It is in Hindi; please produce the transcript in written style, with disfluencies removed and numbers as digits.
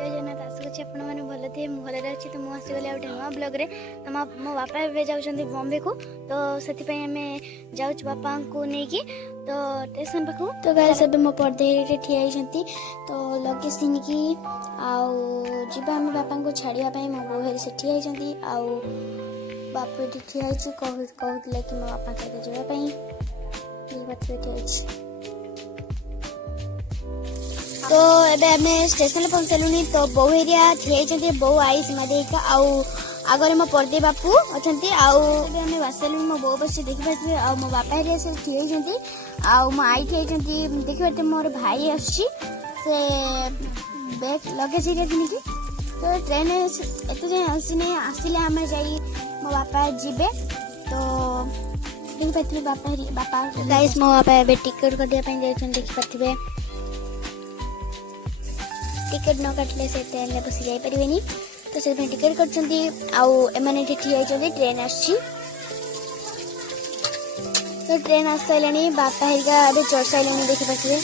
जगन्नाथ आशा करछि आपण माने भल थे भल अच्छी तो मुझे आसीगली गोटे नुआ ब्लॉग रे तो मो बापा ए जाउछन्ती बॉम्बे को तो सेति पई हमें जाउछ बापा को नेकी तो स्टेशन पाखु तो गाइस अब मो पर्दे रे ठिया हिसंती तो लगे सिन की आउ जिबा हम बापा को छाड़िया पई मो बोहेर से ठिया हिसंती आउ बापू एठी ठिया हिछि कहउतले कि मो बापा के जिबा पई ये बात ठिया हिछि तो एबे हमें स्टेशन पहुंचलुनी तो बो एरिया ठिया बो आई सीमा देख आउ आगे मो पर्दे बापू अच्छा आउ हमें बासलुनी मो बो बस देखी पारे आ मो बापा एरिया से ठिया आउ मो आई ठिया देखी पारे मोर भाई आसी से बैग लगेज एरिया कि तो ट्रेन एत जाए आसने आसिले आम जाई मो बापा जीवे तो देखी पारे बापा गाइस मो बापा एबे टिकट कटिया देखी पारे टिकट न काटले से ट्रेन में बसी जाई परिवेनी तो से टिकट करछंती आउ एमाने ठिया होइछंती ट्रेन आछि तो ट्रेन आसैलानी बापा हेरिका अबे चढ़ साइलानी देखि पाछे